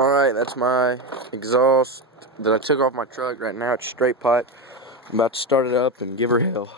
Alright, that's my exhaust that I took off my truck. Right now it's straight pipe. I'm about to start it up and give her hell.